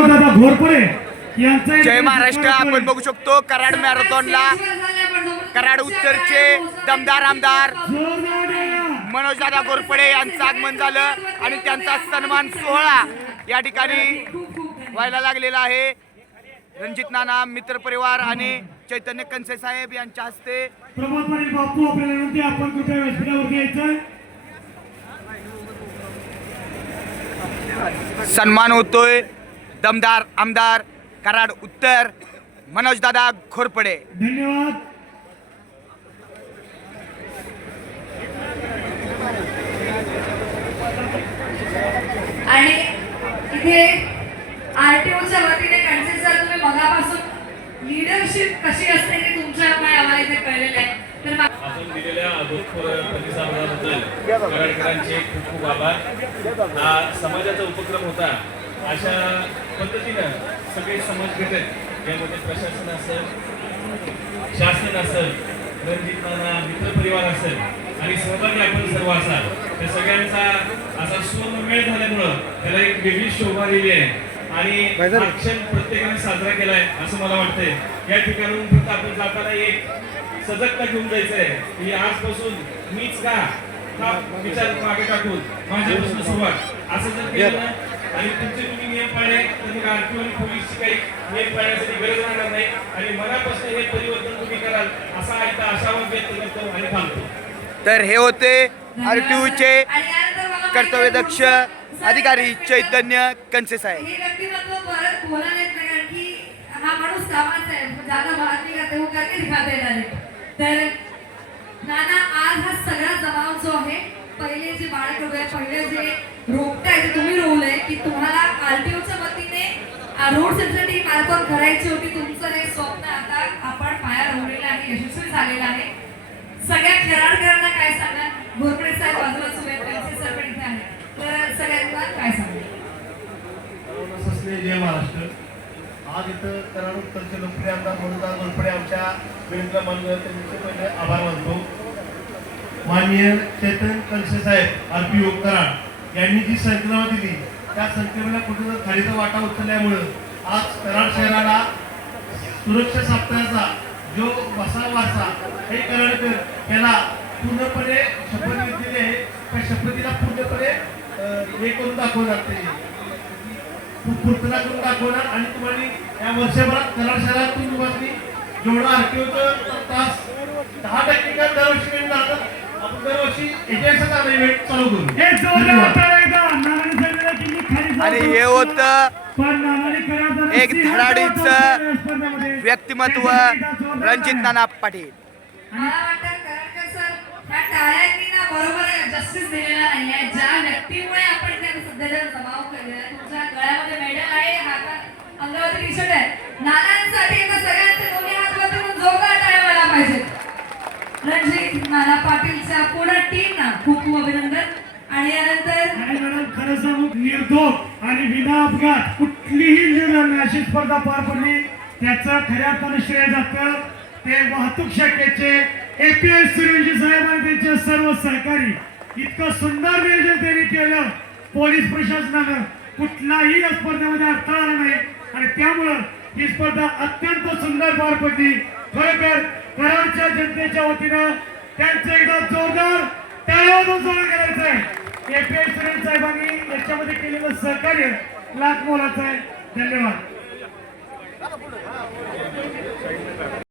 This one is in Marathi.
मनोजदादा घोरपडे यांचा जय महाराष्ट्र आपण बघू शकतो कराड मॅरेथॉनला कराड उत्तरचे दमदार आमदार मनोजदादा गोरपडे यांचं आगमन झालं आणि त्यांचा सन्मान सोहळा या ठिकाणी व्हायला लागलेला आहे. रणजित नाना मित्र परिवार आणि चैतन्य कनसे साहेब यांच्या हस्ते. बापू आपल्याला आपण कुठे यायचं सन्मान होतोय. दमदार आमदार कराड उत्तर मनोजदादा घोरपडे धन्यवाद. आणि इथे आरटीओच्या वतीने कन्सेल सर तुम्ही मगापासून लिडरशिप कशी असते हे तुमच्या काय आम्हाला इथे कळलेलं आहे. तर मा- आपण दिलेल्या अभूतपूर्व प्रतिसादाबद्दल कराडकरांचे खूप खूप आभार. हा समाजाचा उपक्रम होता. अशा पद्धतीनं सगळे समाज घटक यामध्ये प्रशासन असेल शासन असेल रणजित नाना मित्रपरिवार असेल आणि सहभागी आपण सर्व असाल त्या सगळ्यांचा असा सुवर्णमेळ झाल्यामुळं त्याला एक वेगळी शोभा दिली आहे. आणि क्षण प्रत्येकाने साजरा केलाय असं मला वाटतंय. या ठिकाणून फक्त आपण जाताना एक सजगता घेऊन जायचंय की आजपासून मीच का? हा विचार मागे टाकून माझ्यापासून सुरुवात. असं जर केलं ना, आणि तुमचे तुम्ही नियम पाळले तर मग आरटीओ आणि पोलीसची काही नियम पाळण्यासाठी गरज राहणार नाही. आणि मनापासून हे परिवर्तन तुम्ही कराल असा एकदा आशावाद व्यक्त करतो आणि थांबतो. तर हे होते आर आहे कर्तव्यदक्ष अधिकारी चैतन्य कनसे साहेब. हे व्यक्तिमत्व परत बोलायला येत नाही कारण की माणूस कामाचा आहे. ज्यादा बात नाही करते वो करके दिखाते डायरेक्ट तर नाना आज हा सगळा जमाव जो आहे पहिले जे बाळक पहिले जे रोखताय. तुम्ही रोवलंय की तुम्हाला आरटीओच्या वतीने रोड सेन्सिटिव्ह मार्फत करायची होती. तुमचं हे स्वप्न आता आपण पाया रोवलेलं आहे यशस्वी झालेलं आहे. सगळ्या खेळाडूंना काय सांगा घोरपडे साहेब बाजूला सुमे त्यांचे सरपंच पण इथे आहेत. तर सगळ्यांना काय सांगा ससले जय महाराष्ट्र. आज इथं कराड उत्तरचे लोकप्रिय आमदार म्हणून गोरपडे आमच्या विनंतीला मानलं त्यांचे पहिले आभार मानतो. माननीय चेतन कलशे साहेब आर पी कराड यांनी जी संकल्पना दिली त्या संकल्पनेला कुठेतरी खालीचा वाटा उचलल्यामुळं आज कराड शहराला सुरक्षा सप्ताहाचा जो वसा वारसा हे कराडकर याला पूर्णपणे शपथ घेतलेली आहे. त्या शपथीला पूर्णपणे हे करून दाखवणार ते. पूर्तता करून दाखवणार आणि तुम्हाला या वर्षभरात कराड शहरातून तुम्हाला जेवढा आरटीओचं तास दहा टक्के का दरवर्षी आपण दरवर्षी एटीएसचा इव्हेंट चालू करू. हे होतं. एक धडाडीचं. व्यक्तिमत्व रणजित. नाना पाटील. रणजित नाना पाटीलच्या पूर्ण टीम ना खूप खूप अभिनंदन. आणि यानंतर खरं सांगू निर्धोक आणि विना अपघात कुठलीही निर्णय अशी स्पर्धा पार पडली. त्याचं खऱ्या अर्थानं श्रेय जातं. ते वाहतूक शाखेचे एपीएस सुरेंजी साहेब आणि त्यांचे सर्व सहकारी इतकं सुंदर नियोजन त्यांनी केलं. पोलीस प्रशासनानं कुठलाही या स्पर्धेमध्ये अडथळा आला नाही. आणि त्यामुळं ही स्पर्धा अत्यंत सुंदर पार पडली. खरोखर कराडच्या जनतेच्या वतीनं त्यांचं एकदा जोरदार टाळ्यावरून करायचं आहे एपीएस सुरेश साहेबांनी याच्यामध्ये केलेलं सहकार्य लाख मोलाचं आहे. धन्यवाद.